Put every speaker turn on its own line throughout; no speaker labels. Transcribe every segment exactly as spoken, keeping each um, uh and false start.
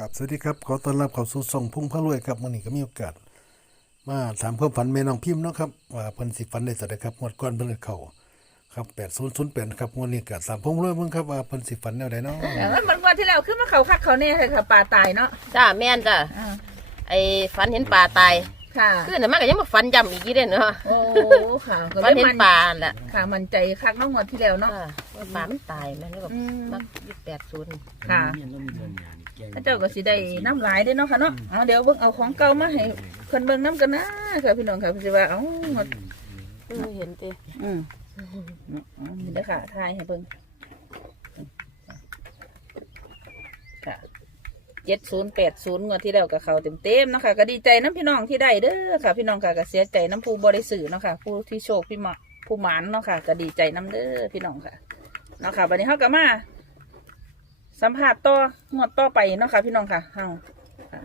ครับสวัสดีครับขอต้อนรับเข้าสู่ช่องพุ่งพระรวยครับมื้อนี้ก็มีโอกาสมาถามความฝันแม่น้องพิมพ์เนาะครับว่าเพิ่นสิฝันได้สักใดครับงวดก่อนเพิ่นก็เข้าครับแปดศูนย์ศูนย์แปดครับงวดนี้ก็สามพุ่งรวยเบิ่งครับว่าเพิ่นสิฝันแนวใดเนาะ
แต่ว่ามันวันที่แล้วขึ้นมาเขาคักเขาเนี่ยค่ะปลาตายเนาะ
จ้าแม่นจ้า
อ่า
ไอ้ฝันเห็นปลาตาย
ค่ะ
คือน่ะมันก็ยังมาฝันย้ำอีกทีเด้อเนาะ
โอ้ค่ะก็
ฝัน
เลย
เห็น
มัน
ปลาแหละ
ค่ะมันใจคักเน้องงวดที่แล้วเนาะ
จ้าว่าปลามันตายแม่นก็
อืม
มักยุคแปดศูนย์
ค่ะพระเจ้าก็สิได้น้ำหลายได้เนาะค่ะเนาะเอาเดี๋ยวเบิ่งเอาของเก่ามาให้เพิ่นเบิ่งน้ำกันนะค่ะพี่น้องค่ะพี่สิว่าเอ้าหมด
เออเห็นติ
อืมเอานี่เด้อค่ะทายให้เบิ่งค่ะเจ็ดศูนย์แปดศูนย์งวดที่แล้วกับเขาเต็มๆเนาะค่ะก็ดีใจน้ำพี่น้องที่ได้เด้อค่ะ พี่น้องค่ะก็เสียใจน้ำผู้บริสุทธิ์เนาะค่ะผู้ที่โชคพี่หมาผู้หมานเนาะค่ะก็ดีใจน้ำเด้อพี่น้องค่ะเนาะค่ะวันนี้เขาก็มาสัมภาษณ์ต่องวดต่อไปเนาะค่ะพี่น้องค่ะเฮาค่ะ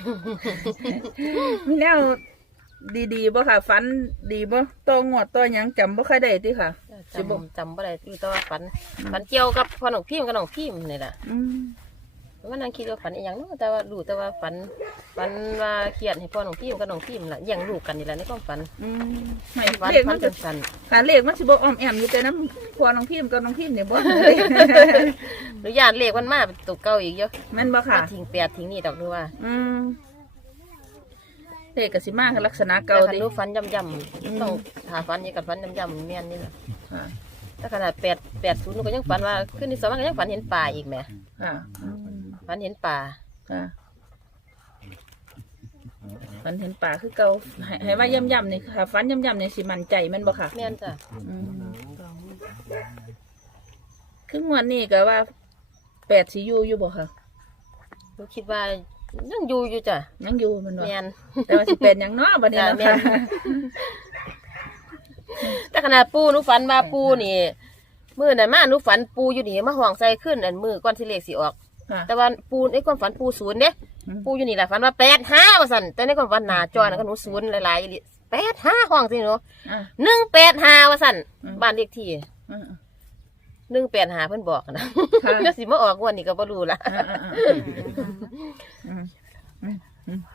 มีแนวดีๆบ่ค่ะฝันดีบ่ต่องวดต่อหยังจำบ่ค่อยได้ติค่ะ
จำจำบ่ได้อยู่แต่ว่าฝันฝันเกี่ยวกับพ่อน้องพิมพ์กับน้องพิมพ์นี่แหละ
อืม
ว่านั่งคิดว่าฝันอีหยังเนาะแต่ว่ารู้แต่ว่าฝันฝันว่าเครียดให้พ่อน้องพิมพ์กับน้องพิมพ์ล่ะเลี้ยงลูกกันนี่แหละในความฝัน
อืมไม่
ฝัน
เลข
ฝั
มัน น
จั
จะ
งซั่น
ค่ะเลขมันสิบ่อ้อมแอมอยู่แต่น้ำพอน้องพิมพ์กับน้องพิมพ์เนี่ยบ่
หรือยานเลขมันมาเป็นตัวเก่าอีกเยอะ
แม่นบ่ค่ะ
ทิ้งแปดทิ้งนี่ดอกดูว่า
อืมเลขก็สิมาคือลักษณะ
เก่า
เก่า
ดิ
ดิ
รู้ฟันย่ำย่
อืม
ำต้องหาฟันอยี่กับฟันย่ำย่ำเมียนนี่แหละ
ค่ะ
ถ้าขนาดแปดแปดศูนย์ก็ยังฝันว่าขึ้นที่สองมันก็ยังฝันเห็นป่าอีกแหม
ค่ะอืม
ฝันเห็นป่า
ค่ะฝันเห็นป่าคือเก่าให้ให้ว่าย่ำๆนี่ค่ะฝันย่ำๆนี่สิมั่นใจแม่นบ่ค่ะ
เมียนจ้ะ
อืมคืองวดนี้ก็ว่าแปดสิอยู่อยู่บ่ค่ะ
หนูคิดว่ายังอยู่อยู่จ้ะ
ยังอยู่แมันบ่
เมียน
แต่ว่าสิเป็นหยังเนาะบัดนี้
จ้ะ
เนาะ
แม่น
ค่ะ
แต่ขนาดปูหนูฝันว่าปูนี่มือน่ะมาหนูฝันปูอยู่นี่มาห่วงใส่ขึ้นอันมือก้อนที่เลขสีออก
ค่ะ
แต่ว่าปูไอ้ความฝันปูศูนย์เด้
อืม
ปูอยู่นี่แหละฝันว่าแปดห้าว่าสั่นแต่ในความฝันหนาจอนะก็หนูศูนย์หลายๆแปดห้าห้องสิหนู
อ่ะ
หนึ่งแปดห้าว่าสั่น
อืม
บ้านเลขที่
อ่ะ
หนึ่งแปดห้าเพิ่นบอกนะ
ค่ะ
ก็สิมาออกงวันนี้ก็บ่รู้ละ
อ่ะอ่ะอ่ะอืมอืม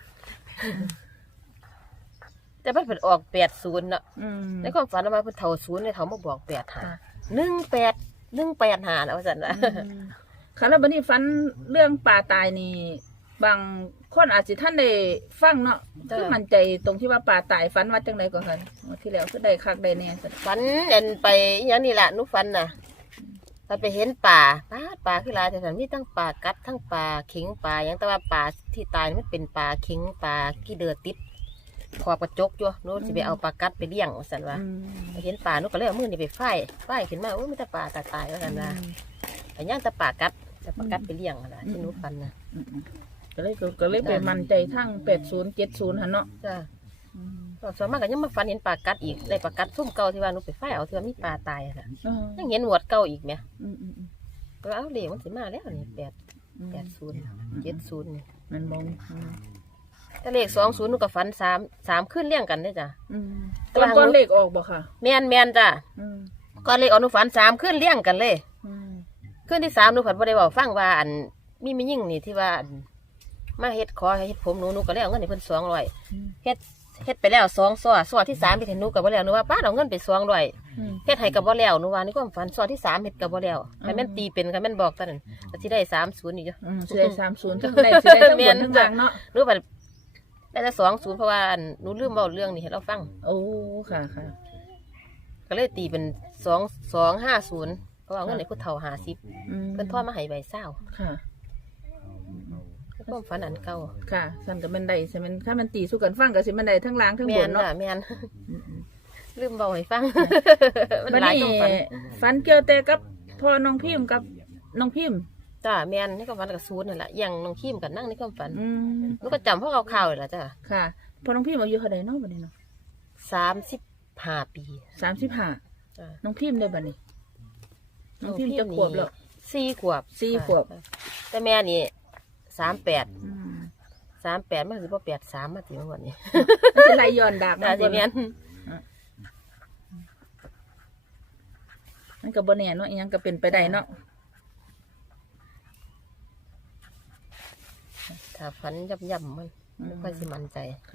แต่เพิ่นเพิ่นออกแปดศูนย์เนาะ
อืม
ในความฝันว่าเพิ่นเท่าศูนย์เนี่ยเขามาบอกแปดห้าหนึ่งแปดหนึ่งแปดห้านะว่าสั่นนะ
ค่ะแล้วบัดนี้ฟันเรื่องป่าตายนี่ บางคนอาจจะท่านได้ฟังเนาะคือมั่นใจตรงที่ว่าป่าตายฟันว่าจังไดก่อนค่ะงวดที่แล้วคือได้คักได้แน่สัน
ฝันเดินไปอหย่างนี้แหละหนุฝันน่ะฝันไปเห็นป่าป่าป่าคือหลายแต่สันมีทั้งป่ากัดทั้งป่าเข็งป่าอย่างแต่ว่าป่าที่ตายมันเป็นป่าเข็งป่ากี่เดือดติดขอบกระจกอยู่หนู้สิไปเอาปลากัดไปเลี้ยงว่าสันว่า
อืม
ไปเห็นป่าหนูก็เลยเอามือนี่ไปไฟไฟขึ้นมาโอ้ยมีแต่ป่าตายตายว่าสันว่าแต่ย่างแต่ป่ากัดแต่ป่ากัดไปเลี้ยงนั่นนะที่หนูฝันนะ
อืมอืมก็เลยก็เลยไปมั่นใจทั้งแปดศูนย์เจ็ดศูนย์หันเนาะ
จ้า
อืม
ส่วนมากก็ยังมาฝันเห็นป่ากัดอีกได้ป่ากัดซุ่มเก่าที่ว่าหนูไปไฟเอาที่ว่ามีป่าตายอะค่ะ
อืม
ยังเห็นหนวดเก่าอีกไหม
อืมอืมอืม
ก็เอาเหลวมันสิมาแล้วนี่แปดแปดศูนย์เจ็ดศูนย์นี่
มันมองอืม
ถ้าเลขสองศูนย์หนูก็ฝันสามสามขึ้นเรียงกันได้อจ้ะ
อืมตอนก้อนเลขออกบ่ค่ะ
แมนแมนจ้ะ
อืม
ก่อนเลขออกหนูฝันสามขึ้นเรียงกันเลย
อืม
ขึ้นที่สามหนูฝันบ่ได้บอกฟังว่าอันมีไม่ยิ่งนี่ที่ว่าอันมาเฮ็ดขอให้เฮ็ดผมหนูหนูก็เลยเอาเงินให้เพิ่นสองร้อย
อืม
เฮ็ดเฮ็ดไปแล้วสองซ้อซ้อที่สามเฮ็ดให้หนูกับบ่แล้วหนูว่าป้าเอาเงินไปสองร้อย
อืม
เฮ็ดให้กับบ่แล้วหนูว่านี่ความฝันซ้อที่สามเฮ็ดกับบ่แล้วคันแม่นตีเป็นคันแม่นบอกตอนนั้นก็สิได้สามศูนย์อยู่จ้ะ
อืมสิได้สามศูนย์ทั้งได้สิได้ทั้งบนทั้งล่างเนาะ
หนูว่าได้แต่สองศูนย์เพราะว่าอันหนูลืมเว้าเรื่องนี้ให้เราฟัง
โอ้ค่ะค่ะ
ก็เลยตีเป็นสองสองห้าศูนย์เพราะว่าเอาเงินในผู้เฒ่าหาสิบ
อืม
เพิ่นทอดมาให้ใบเศร้า
ค่ะ
ความฝันอันเก่า
ค่ะสั่นกับมันได้ใช่มันถ้ามันตีสู้กันฟังกับสิมันได้ทั้งล่างทั้ง
แม
บ
น
นเนาะ
น่ะแมนลืมเบาให้ฟัง มัน
วัน
หลาย
นี้
ความฝัน
ฟันเกี่ยวแต่กับพ่อน้องพิมพ์กับน้องพิมพ์
จ้าแมนนี่ความฝันกับซูนนั่นแหละอย่างน้องขีมกับนั่งในความฝัน
อืม
หนูก็จำพวกข่าวๆเลยล่ะจ้า
ค่ะพ่อน้องพิมพ์อายุเท่าไหร่เนาะบัดนี้เนาะ
สามสิบห้าปี
สามสิบห้า
จ้า
น้องพิมพ์ได้บัดนี้ น้องพิมพ์จะขวบแล้ว
สี่ขวบ
สี่ขวบ
แต่แม่นี่สามแปด
อืม
สามแปดมันคือพอแปดสามมาถึงวันนี้
มันสิไล่ย้อนดาก
จ้า
มัน
สิแมน
มันก็บ่แน่เนาะอิหยังก็เป็นไปได้เนาะ
ถ้าฝันย่ำๆมันไม่ค่อยสิมั่นใจ
ค่ะ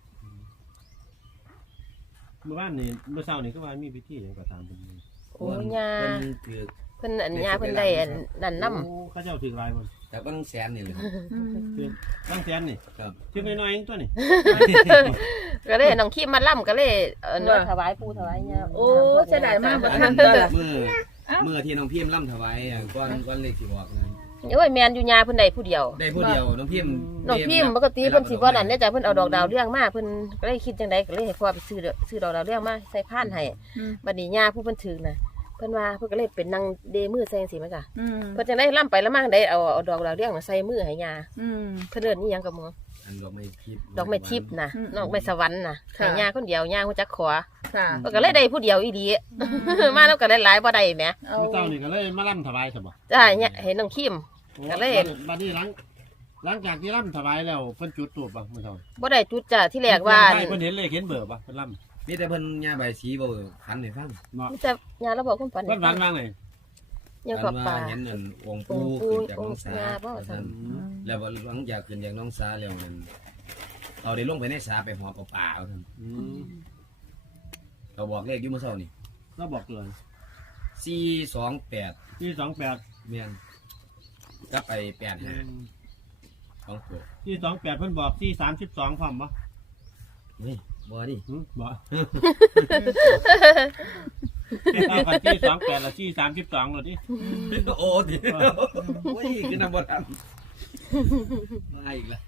เมื่อวานนี่เมื่อเช้านี่ก็ว่ามีพิธีหยังก็ตามเพิ่นอยู่
โอ้ยา
เพิ่นถือ
เพิ่นอันยาเพิ่นได้อันนั่นน้
โอ้เขาเจ้าถือหลายบ่
แต่บางแสนนี่เลย
อืม
ถือตั้งแสนนี่
ครับ
ถือน้อยๆเองตัวนี่
ำก็เลยน้องขี้มาล่ำก็เลยเออเนื้อถวายปูถวายยา
โอ้เสียดายมากบ่
อัน
ทั
นั้น น
ตัวละ
เมื่อเมื่อที่น้องพิมพ์ล่ำถวายอ่ะก้อนก้อนเลขสิบอกนะ
โอ้ยแมนอยู่ยาเพิ่นได้ผู้เดียว
ได้ผู้เดียวน้องพิมพ์
น้องพิมพ์ปกติเพิ่นสิบ่นั่นเด้จ้ะเพิ่นเอาดอกดาวเรื่องมาเพิ่นก็เลยคิดจังไดก็เลยให้พ่อไปซื้อเด้อซื้อดอกดาวเรื่องมาใส่พานให้
อืม
บัดนี้ยาผู้เพิ่นถึกน่ะเพิ่นว่าเพิ่นก็เลยเป็นนางเดมือใส่จังซี่แม่จ้ะ
อืม
เพิ่นจังได้ล่ำไปแล้วมั่งได้เอาเอาดอกดาวเรื่องน่ะใส่มือให้ยา
อืม
เพิ่นเอิ้นอีหยังกับหมึง
อันดอกไม้ทิพย์
ดอกไม้ทิพย์น่ะ
อืม
ดอกไม้สวรรค์น่ะ
ค่ะ
ให้ยาคนเดียวยาฮู้จักขอ
ค่ะ
เพิ่นก็เลยได้ผู้เดียวอีหลีมาแล้วก็ได้หลายบ่ได้แหม
เอา
เมื่อเช้านี่ก็เลยมาล่ำถวายซะบ่
จ้าเนี่ยเห็นน้องคิม ก็เลย
บัดนี้หลังหลังจากที่ล่ำถวายแล้วเพิ่นจุดธูปบ่เมื่อเช้า
บ่ได้จุดจ้ะที่แรกว่า
ใช่เพิ่นเห็นเลขเห็นเบอร์บ่เพิ่นล่ำ
มีแต่เพิ่นย่าใบสีบ่คันให้ฟัง
เนาะ
มีแต่ยาระบอกความฝัน
เพิ่นฝันว่าไง
ยัง
ฝั
กับ
น
ป่า
ว่าเห็นนั่นองค์
อง
ปู่
ค์ปู่
ขึ้นจากน้องสา
องค์ย่าบ่ว่าซั่น
แล้วหลังจากขึ้นจากน้องสาแล้วนั่นเอาได้ลงไปในสาไปหอบเอาปลาเอาท่าน
อืม
เราบอกเลขอยู่เมื่อเช้านี่
เราบอกเลย
สี่สองแปด
ที่สองแปด
เมียนก็ไปแปดห้าสองตัว
ที่สองแปดเพิ่นบอกที่สามสิบสองพร้อมบ่
นี่บ่ดิ
หึบ่เอากันที่สองแปดแล้วที่สามสิบสองเลยดิ
โอ้ดิโอ้ยคือนำบ่ทันมาอีกแล้ว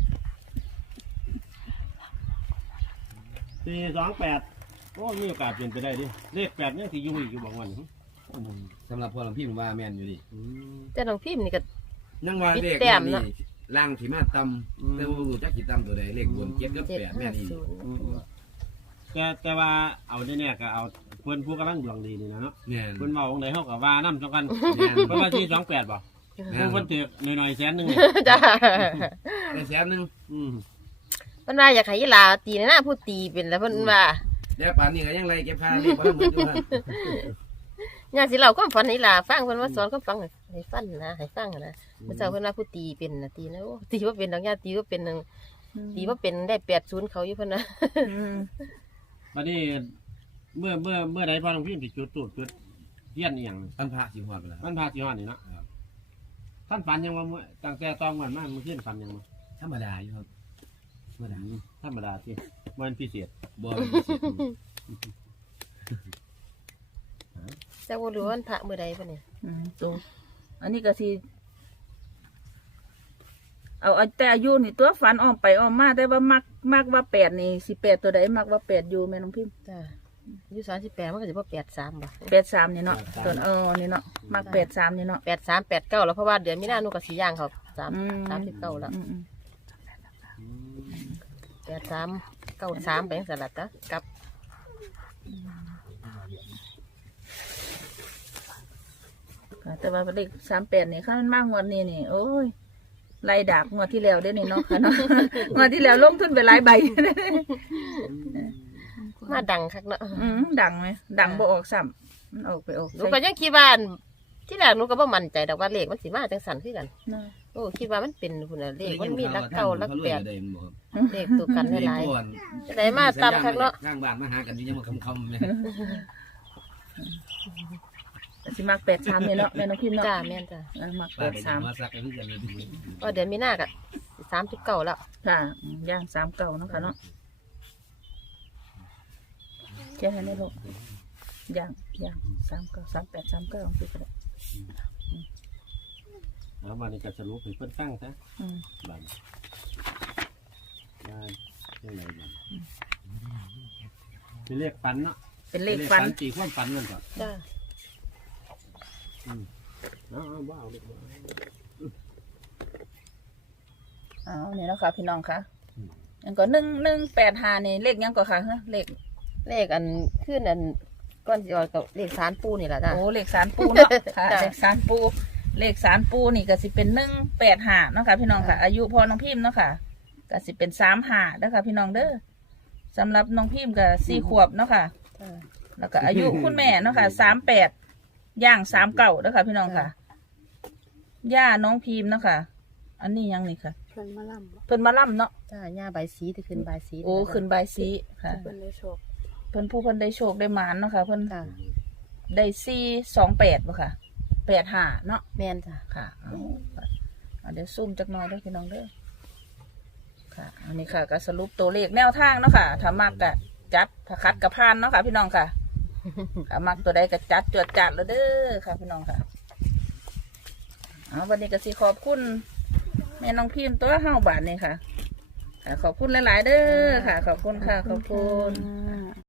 สี่สองแปดโอ้มีโอกาสเปลี่ยนไปได้ดิเลขแปดเนี่ยที่อยู่อีกอยู่บางวันหึอืม
สำหรับพวกเราพี่ผมว่าแม่นอยู่ดิ
อืม
แต่น้องพิมพ์นี่ก็
นั่งว่าเลข
ปิดแต้ม
นี่
เนาะ
ล่างที่มาต่ำแต่ว่ารู้จักกี่ต่ำตัวใดเลขบนเจ็ดกับ
เจ็ด
แปด
ห้า
แม่นอี
ศูนย์
อืมแต่แต่ว่าเอาเนี่ยก็เอาเพื่อนผู้กำลังดวงดีนี่นะเนาะ
แม่น
เพื่อนเมาของไหนเขากับว่าน้ำสองกัน
แม่น
เพราะว่าที่สองแปดบ่
แม่น
เพิ่นถือหน่อยๆแสนหนึ่ง
จ้า
ได้แสนหนึง
อืม
เพิ่นว่าอยากให้อีหลาตีนะนะผู้ตีเป็นแล้วเพิ่นว่า
แล้วป่านนี้ก็ยังไล่เก็บค่าเลขบ่ทันหมดอยู่ฮะ
ย่าสิเล่าความฝันให้อีหลาฟังเพิ่นว่าสอนความฝันให้ฟังนะให้ฟังนะเมื่อเช้าเพิ่นว่าผู้ตีเป็นน่ะตีนะโอ้ตีว่าเป็นดอกย่าตีว่าเป็นหนึงตีว่าเป็นได้แปดศูนย์เขาอยู่เพิ่นนะ
อืม
วันนี้เมื่อเมื่อเมื่อใดพ่อหลวงพี่สิจุดตูดจุดเทียนอีหยัง
ท่านพระสิฮอดแล้ว
ท่านพาสิฮอดนี่เนาะ
ครับ
ท่านฝันยังว่าเมื่อตั้งแต่ตอนวันมาเมื่อคืนฝันยังมา
ธรรมดาอยู่ครับธรรมดา
ธรรมดาที่มันพิเศษ
บ่มีพิเศษ
แต่บ่รู้ว่าวันพระมื้อใดเพิ่นนี่
อืมตัวอันนี้ก็สิเอาเอาแต่อายุนี่ตัวฝันออมไปออมมาแต่ว่ามักมักว่าแปดนี่สิแปดตัวใดมักว่าแปดอยู่แม่น้องพิมพ์
จ้าอายุสามสิบแปดมันก็สิบ่แปดสามบ่
แปดสามนี่เนาะตัวเออนี่เนาะมักแปดสามนี่เนาะ
แปดสามแปดเก้าแล้วเพราะว่าเดือนมีนาหนูก็สิย่างเขาสาม
อืม
สามสิบเก้าแล้ว
อืมอืม
แปดสามเก้าสามไปจังซั่นล่ะจ้ะกับ
ค่ะแต่ว่าเลขสามแปดนี่ข้ามันมากงวดนี้นี่ โอ้ยไล่ดากงวดที่แล้วได้นี่เนาะค่ะเนาะ งวดที่แล้วลงทุนไปหลายใบ
มาดังคักเนาะ
อืมดังไหมดังบ่ออกซ้ำมันออกไปออก
หนูก็ยังคิดว่าอันที่แรกหนูก็บ่มั่นใจดอกว่าเลขมันสิมาจังซั่นคือกัน
เนาะ
โอ้คิดว่ามันเป็นพุ่นน่ะเลขมันมีหลักเก้าหลักแปด
ได้บ่ครับ
เลขตัวกัน
เลข
หลาย
ก่อน
ๆจะได้มาตามคักเนาะ
ข้างบ้านมาหากันอยู่ยังมาคำๆเนี่ย
สิมักแปดสามนี่เนาะแม่น้องพิมพ์เนาะ
จ้าแม่นจ้า
เออมักแป
บ้าน
ด
ก็
สาม
มาซักกันคือกันเลย
ก็เดือนมีนาก็สามสิบเก้าแล้ว
ค่ะอืมย่างสามเก่าเนาะค่ะเนาะแค่นี้ลูกย่างย่างสามเก่าสามแปดสามเก้าคือก็ได้
เอามานี่ก็สรุปให้เพิ่นฟังซะ
อืม
บัดว่าจังไดบัดเป็นเลขฝันเนาะ
เป็นเลขฟัน
ตีความฝันนั่นก่อน
จ้า
เอาเอาบ่เอาเลขบ่
เอาเนี่ยเนาะค่ะพี่น้องค่ะอันก็หนึ่งหนึ่งแปดห้านี่เลขยังก็ค่ะฮะเลข
เลขอันขึ้นอันก้อนสิออกกับเลขสารปูนี่แหละจ้า
โอ้เลขสารปูเนาะค่ะ
จ้ะ
เลขสารปูเลขสารปูนี่ก็สิเป็นหนึ่งแปดห้าเนาะค่ะพี่น้องค่ะ อายุพ่อน้องพิมพ์เนาะค่ะก็สิเป็นสามห้าเด้อค่ะพี่น้องเด้อสำหรับน้องพิมพ์ก็สี่ขวบเนาะค่ะ
จ้า
แล้วก็อายุคุณแม่เนาะค่ะสามแปดย่างสามเก่าเด้อค่ะพี่น้องค่ะ ย่าน้องพิมพ์เนาะค่ะ อันนี้ยังนี่ค่ะ
พิ่นมาล่ำบ่
เพิ่นมาล่ำเนาะ
จ้าย่าใบายสีที่ขึ้นใบายสี
โอ้ขึ้นใบายสีค่ะ
เพิ่นได้โชค
เพิ่นผู้เพิ่นได้โชคได้หมานเนาะค่ะ เพิ่น
จ้า
ได้สี่สองแปดบ่ค่ะแปดห้าเนาะ
แม่นจ้า
ค่ะเอาเอาเดี๋ยวซูมจักหน่อยเด้อพี่น้องเด้อค่ะอันนี้ค่ะก็สรุปตัวเลขแนวทางเนาะค่ะถ้ามักก็จัดถ้าคัดกับพานเนาะค่ะ พี่น้องค่ะ ถ้ามักตัวใดก็จัดจวดจัดแล้วเด้อค่ะ พี่น้องค่ะเอาวันนี้ก็สิขอบคุณแม่น้องพิมพ์ตัวห้าบาทนี่ค่ะค่ะ ขอบคุณหลายๆเด้อค่ะ ขอบคุณค่ะ ขอบคุณ
อ่า